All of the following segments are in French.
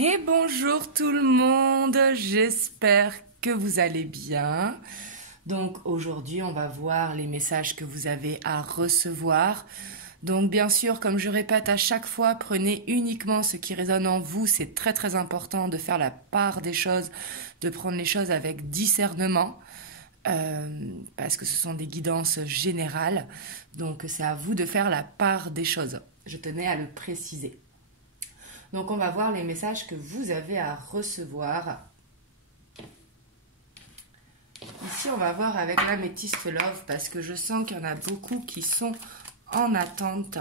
Et bonjour tout le monde, j'espère que vous allez bien. Donc aujourd'hui, on va voir les messages que vous avez à recevoir. Donc bien sûr, comme je répète à chaque fois, prenez uniquement ce qui résonne en vous. C'est très très important de faire la part des choses, de prendre les choses avec discernement. Parce que ce sont des guidances générales. Donc c'est à vous de faire la part des choses. Je tenais à le préciser. Donc on va voir les messages que vous avez à recevoir. Ici on va voir avec l'améthyste love parce que je sens qu'il y en a beaucoup qui sont en attente.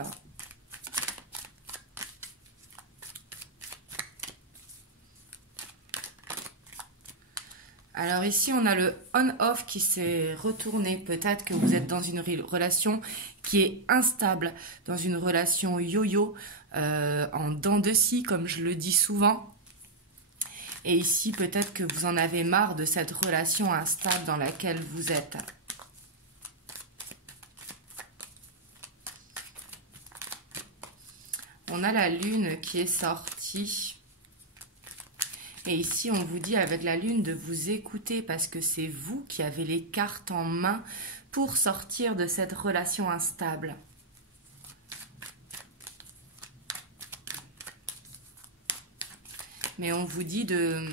Alors ici on a le on-off qui s'est retourné. Peut-être que vous êtes dans une relation qui est instable, dans une relation yo-yo, en dents de scie comme je le dis souvent. Et ici peut-être que vous en avez marre de cette relation instable dans laquelle vous êtes. On a la lune qui est sortie. Et ici, on vous dit avec la lune de vous écouter parce que c'est vous qui avez les cartes en main pour sortir de cette relation instable. Mais on vous dit de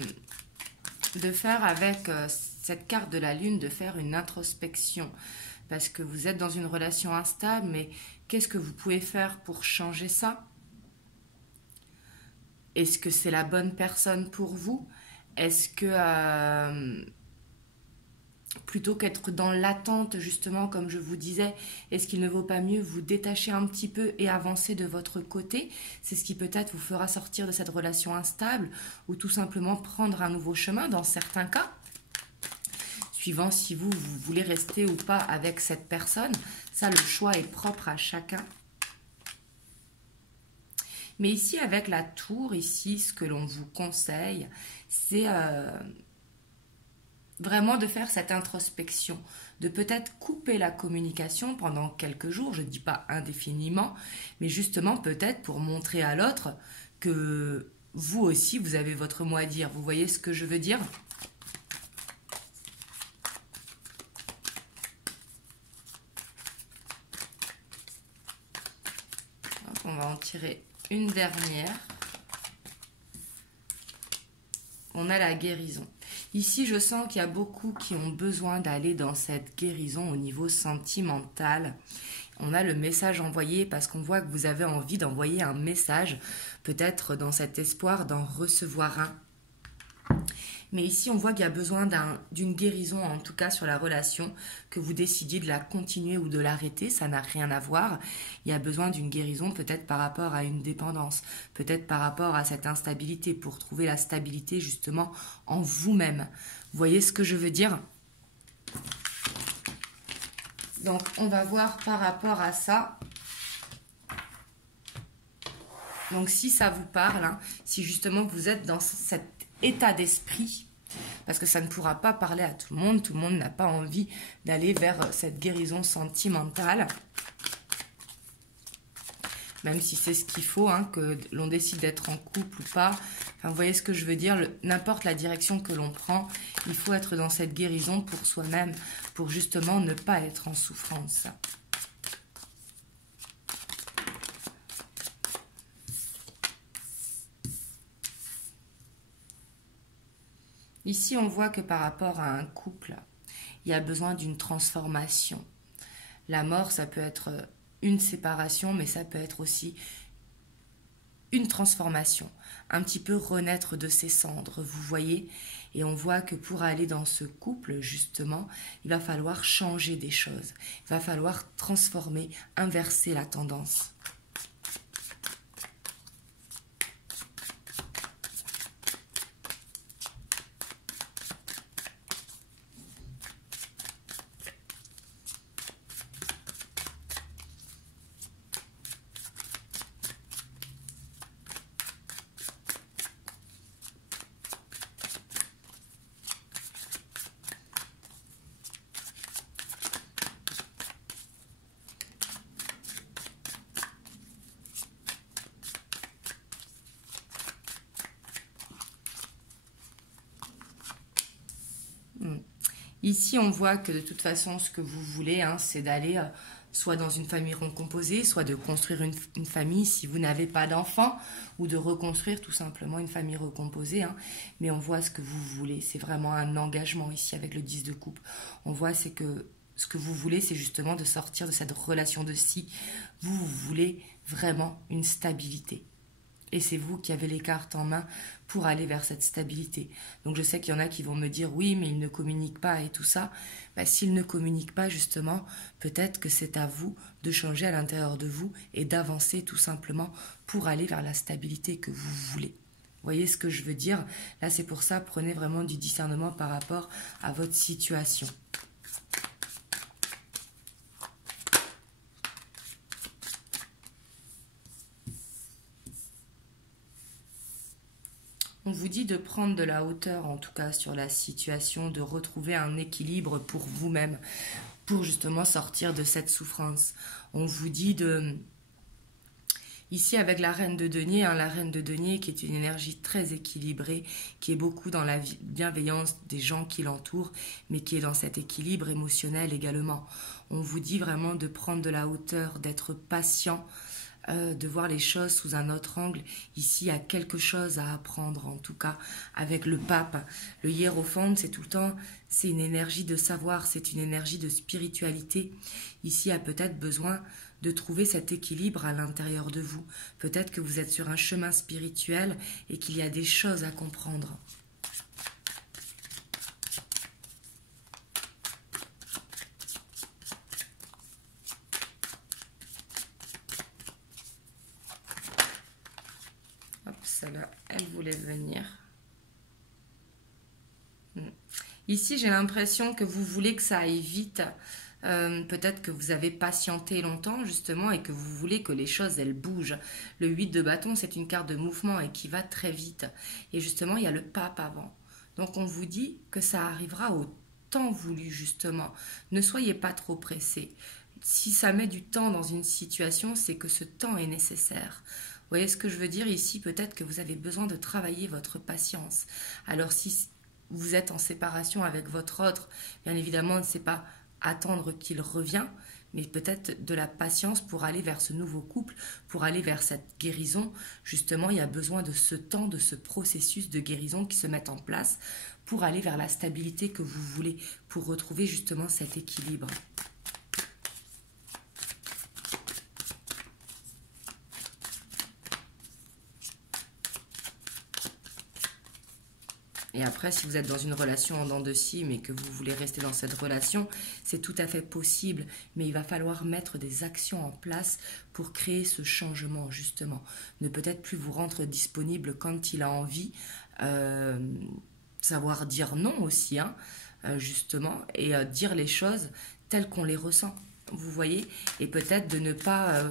faire avec cette carte de la lune, de faire une introspection. Parce que vous êtes dans une relation instable, mais qu'est-ce que vous pouvez faire pour changer ça ? Est-ce que c'est la bonne personne pour vous? Est-ce que, plutôt qu'être dans l'attente, justement, comme je vous disais, est-ce qu'il ne vaut pas mieux vous détacher un petit peu et avancer de votre côté? C'est ce qui peut-être vous fera sortir de cette relation instable ou tout simplement prendre un nouveau chemin dans certains cas, suivant si vous voulez rester ou pas avec cette personne. Ça, le choix est propre à chacun. Mais ici, avec la tour, ici, ce que l'on vous conseille, c'est vraiment de faire cette introspection, de peut-être couper la communication pendant quelques jours, je ne dis pas indéfiniment, mais justement peut-être pour montrer à l'autre que vous aussi, vous avez votre mot à dire. Vous voyez ce que je veux dire ? Donc, on va en tirer une dernière. On a la guérison. Ici, je sens qu'il y a beaucoup qui ont besoin d'aller dans cette guérison au niveau sentimental. On a le message envoyé parce qu'on voit que vous avez envie d'envoyer un message, peut-être dans cet espoir d'en recevoir un. Mais ici, on voit qu'il y a besoin d'une guérison, en tout cas sur la relation, que vous décidiez de la continuer ou de l'arrêter, ça n'a rien à voir. Il y a besoin d'une guérison peut-être par rapport à une dépendance, peut-être par rapport à cette instabilité, pour trouver la stabilité justement en vous-même. Vous voyez ce que je veux dire ? Donc, on va voir par rapport à ça. Donc, si ça vous parle, hein, si justement vous êtes dans cet état d'esprit, parce que ça ne pourra pas parler à tout le monde n'a pas envie d'aller vers cette guérison sentimentale, même si c'est ce qu'il faut, hein, que l'on décide d'être en couple ou pas. Enfin, vous voyez ce que je veux dire, n'importe la direction que l'on prend, il faut être dans cette guérison pour soi-même, pour justement ne pas être en souffrance. Ici, on voit que par rapport à un couple, il y a besoin d'une transformation. La mort, ça peut être une séparation, mais ça peut être aussi une transformation. Un petit peu renaître de ses cendres, vous voyez. Et on voit que pour aller dans ce couple, justement, il va falloir changer des choses. Il va falloir transformer, inverser la tendance. Ici, on voit que de toute façon, ce que vous voulez, hein, c'est d'aller soit dans une famille recomposée, soit de construire une famille si vous n'avez pas d'enfants, ou de reconstruire tout simplement une famille recomposée. Hein. Mais on voit ce que vous voulez. C'est vraiment un engagement ici avec le 10 de coupe. On voit c'est que ce que vous voulez, c'est justement de sortir de cette relation de si. Vous voulez vraiment une stabilité. Et c'est vous qui avez les cartes en main pour aller vers cette stabilité. Donc je sais qu'il y en a qui vont me dire oui, mais ils ne communiquent pas et tout ça. Bah, s'ils ne communiquent pas justement, peut-être que c'est à vous de changer à l'intérieur de vous et d'avancer tout simplement pour aller vers la stabilité que vous voulez. Vous voyez ce que je veux dire? Là c'est pour ça, prenez vraiment du discernement par rapport à votre situation. On vous dit de prendre de la hauteur, en tout cas, sur la situation, de retrouver un équilibre pour vous-même, pour justement sortir de cette souffrance. On vous dit de... Ici, avec la reine de denier, hein, la reine de denier qui est une énergie très équilibrée, qui est beaucoup dans la bienveillance des gens qui l'entourent, mais qui est dans cet équilibre émotionnel également. On vous dit vraiment de prendre de la hauteur, d'être patient, de voir les choses sous un autre angle. Ici, il y a quelque chose à apprendre, en tout cas, avec le pape. Le hiérophante, c'est tout le temps, c'est une énergie de savoir, c'est une énergie de spiritualité. Ici, il y a peut-être besoin de trouver cet équilibre à l'intérieur de vous. Peut-être que vous êtes sur un chemin spirituel et qu'il y a des choses à comprendre. Celle-là, elle voulait venir. Ici, j'ai l'impression que vous voulez que ça aille vite. Peut-être que vous avez patienté longtemps, justement, et que vous voulez que les choses, elles bougent. Le 8 de bâton, c'est une carte de mouvement et qui va très vite. Et justement, il y a le pape avant. Donc, on vous dit que ça arrivera au temps voulu, justement. Ne soyez pas trop pressés. Si ça met du temps dans une situation, c'est que ce temps est nécessaire. Vous voyez ce que je veux dire ici? Peut-être que vous avez besoin de travailler votre patience. Alors si vous êtes en séparation avec votre autre, bien évidemment, ce n'est pas attendre qu'il revienne, mais peut-être de la patience pour aller vers ce nouveau couple, pour aller vers cette guérison. Justement, il y a besoin de ce temps, de ce processus de guérison qui se met en place pour aller vers la stabilité que vous voulez, pour retrouver justement cet équilibre. Et après, si vous êtes dans une relation en dents de scie, mais que vous voulez rester dans cette relation, c'est tout à fait possible. Mais il va falloir mettre des actions en place pour créer ce changement, justement. Ne peut-être plus vous rendre disponible quand il a envie. Savoir dire non aussi, hein, justement. Et dire les choses telles qu'on les ressent. Vous voyez? Et peut-être de ne pas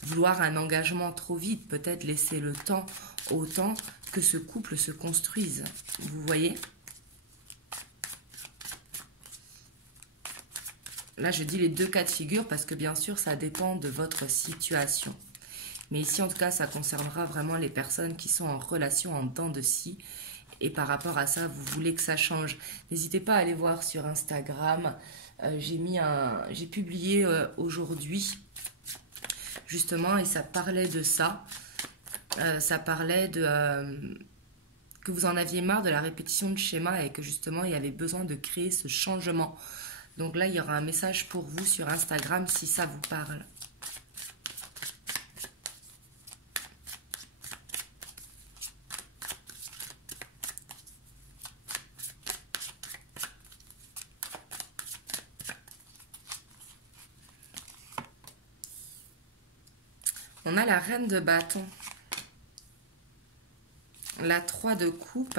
vouloir un engagement trop vite. Peut-être laisser le temps au temps que ce couple se construise. Vous voyez? Là, je dis les deux cas de figure parce que bien sûr, ça dépend de votre situation. Mais ici, en tout cas, ça concernera vraiment les personnes qui sont en relation en dents de scie. Et par rapport à ça, vous voulez que ça change. N'hésitez pas à aller voir sur Instagram. J'ai publié aujourd'hui, justement, et ça parlait de ça. Ça parlait de que vous en aviez marre de la répétition de schémas et que justement il y avait besoin de créer ce changement. Donc là il y aura un message pour vous sur Instagram si ça vous parle. On a la reine de bâton. La 3 de coupe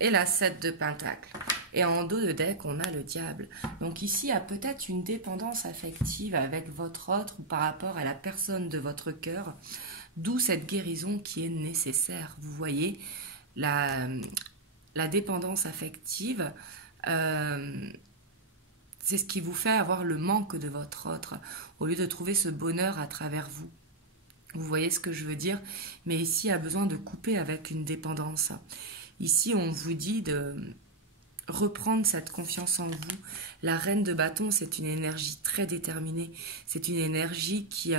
et la 7 de pentacle. Et en dos de deck, on a le diable. Donc ici, il y a peut-être une dépendance affective avec votre autre ou par rapport à la personne de votre cœur, d'où cette guérison qui est nécessaire. Vous voyez, la dépendance affective, c'est ce qui vous fait avoir le manque de votre autre, au lieu de trouver ce bonheur à travers vous. Vous voyez ce que je veux dire? Mais ici, il y a besoin de couper avec une dépendance. Ici, on vous dit reprendre cette confiance en vous. La reine de bâton, c'est une énergie très déterminée. C'est une énergie qui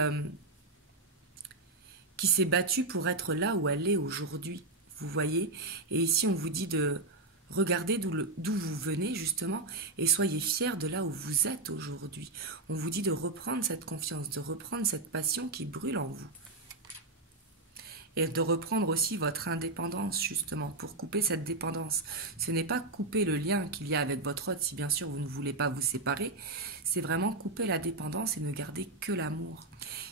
s'est battue pour être là où elle est aujourd'hui. Vous voyez? Et ici, on vous dit de regarder d'où vous venez, justement, et soyez fiers de là où vous êtes aujourd'hui. On vous dit de reprendre cette confiance, de reprendre cette passion qui brûle en vous. Et de reprendre aussi votre indépendance, justement, pour couper cette dépendance. Ce n'est pas couper le lien qu'il y a avec votre hôte, si bien sûr vous ne voulez pas vous séparer, c'est vraiment couper la dépendance et ne garder que l'amour.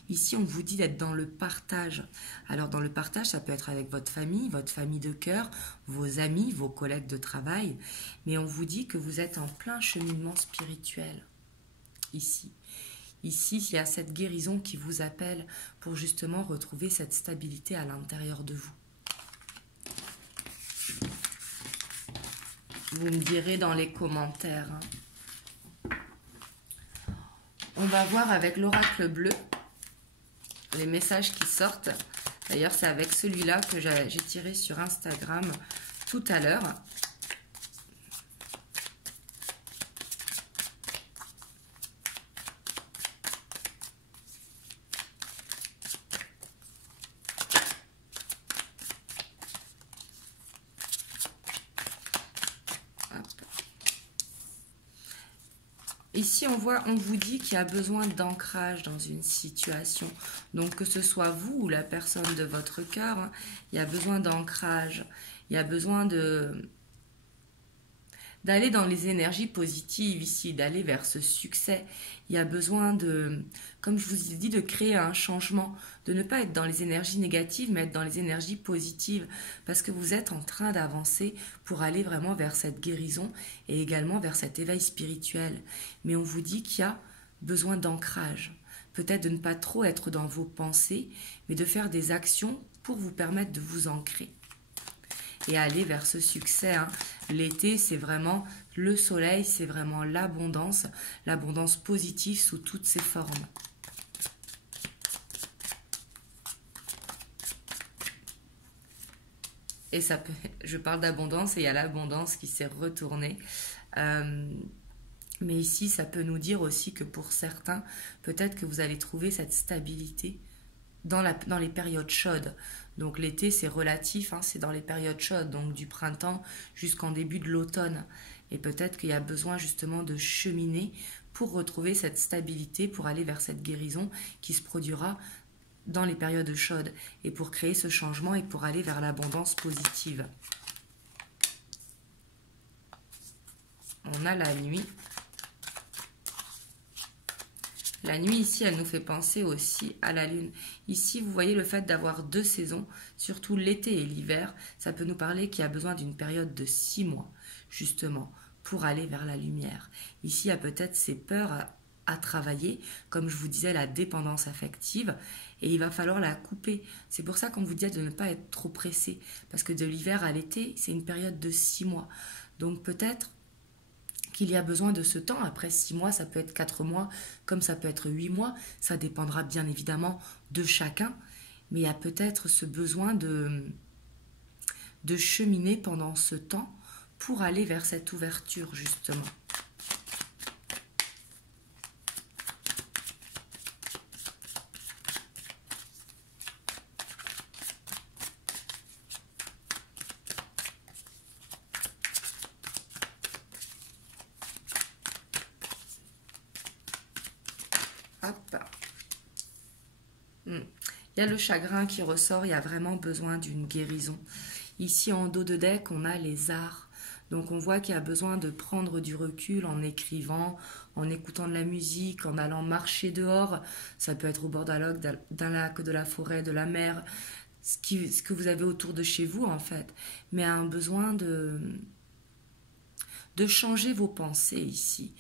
Ici, on vous dit d'être dans le partage. Alors, dans le partage, ça peut être avec votre famille de cœur, vos amis, vos collègues de travail, mais on vous dit que vous êtes en plein cheminement spirituel, ici. Ici, il y a cette guérison qui vous appelle pour justement retrouver cette stabilité à l'intérieur de vous. Vous me direz dans les commentaires. On va voir avec l'oracle bleu les messages qui sortent. D'ailleurs, c'est avec celui-là que j'ai tiré sur Instagram tout à l'heure. Ici, on vous dit qu'il y a besoin d'ancrage dans une situation. Donc, que ce soit vous ou la personne de votre cœur, il y a besoin d'ancrage. Il y a besoin d'aller dans les énergies positives ici, d'aller vers ce succès. Il y a besoin comme je vous ai dit, de créer un changement, de ne pas être dans les énergies négatives, mais être dans les énergies positives, parce que vous êtes en train d'avancer pour aller vraiment vers cette guérison et également vers cet éveil spirituel. Mais on vous dit qu'il y a besoin d'ancrage, peut-être de ne pas trop être dans vos pensées, mais de faire des actions pour vous permettre de vous ancrer et aller vers ce succès. L'été, c'est vraiment le soleil, c'est vraiment l'abondance positive sous toutes ses formes. Et ça peut, je parle d'abondance et il y a l'abondance qui s'est retournée. Mais ici, ça peut nous dire aussi que pour certains, peut-être que vous allez trouver cette stabilité dans les périodes chaudes. Donc l'été, c'est relatif, c'est dans les périodes chaudes, donc du printemps jusqu'en début de l'automne. Et peut-être qu'il y a besoin justement de cheminer pour retrouver cette stabilité, pour aller vers cette guérison qui se produira dans les périodes chaudes et pour créer ce changement et pour aller vers l'abondance positive. On a la nuit. La nuit ici, elle nous fait penser aussi à la lune. Ici, vous voyez le fait d'avoir 2 saisons, surtout l'été et l'hiver, ça peut nous parler qu'il y a besoin d'une période de 6 mois, justement, pour aller vers la lumière. Ici, il y a peut-être ces peurs à travailler, comme je vous disais, la dépendance affective, et il va falloir la couper. C'est pour ça qu'on vous dit de ne pas être trop pressé, parce que de l'hiver à l'été, c'est une période de 6 mois. Donc peut-être qu'il y a besoin de ce temps. Après 6 mois, ça peut être 4 mois, comme ça peut être 8 mois. Ça dépendra bien évidemment de chacun. Mais il y a peut-être ce besoin de cheminer pendant ce temps pour aller vers cette ouverture, justement. Hop. Il y a le chagrin qui ressort, il y a vraiment besoin d'une guérison. Ici, en dos de deck, on a les arts. Donc, on voit qu'il y a besoin de prendre du recul en écrivant, en écoutant de la musique, en allant marcher dehors. Ça peut être au bord d'un lac, de la forêt, de la mer, ce que vous avez autour de chez vous, en fait. Mais un besoin de changer vos pensées ici.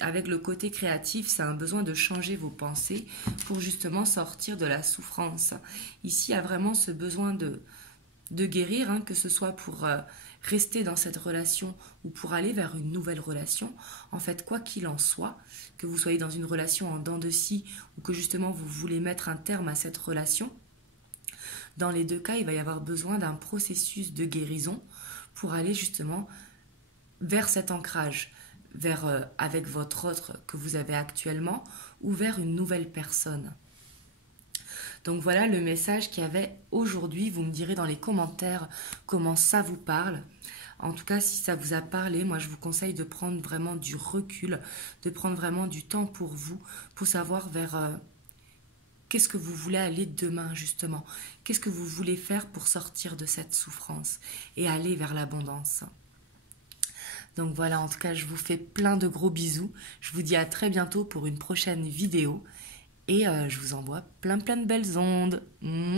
Avec le côté créatif, c'est un besoin de changer vos pensées pour justement sortir de la souffrance. Ici, il y a vraiment ce besoin de guérir, que ce soit pour rester dans cette relation ou pour aller vers une nouvelle relation. En fait, quoi qu'il en soit, que vous soyez dans une relation en dents de scie ou que justement vous voulez mettre un terme à cette relation, dans les 2 cas, il va y avoir besoin d'un processus de guérison pour aller justement vers cet ancrage, vers avec votre autre que vous avez actuellement ou vers une nouvelle personne. Donc voilà le message qu'il y avait aujourd'hui. Vous me direz dans les commentaires comment ça vous parle. En tout cas, si ça vous a parlé, moi je vous conseille de prendre vraiment du recul, de prendre vraiment du temps pour vous, pour savoir vers qu'est-ce que vous voulez aller demain justement. Qu'est-ce que vous voulez faire pour sortir de cette souffrance et aller vers l'abondance. Donc voilà, en tout cas, je vous fais plein de gros bisous. Je vous dis à très bientôt pour une prochaine vidéo. Et je vous envoie plein de belles ondes. Mouah.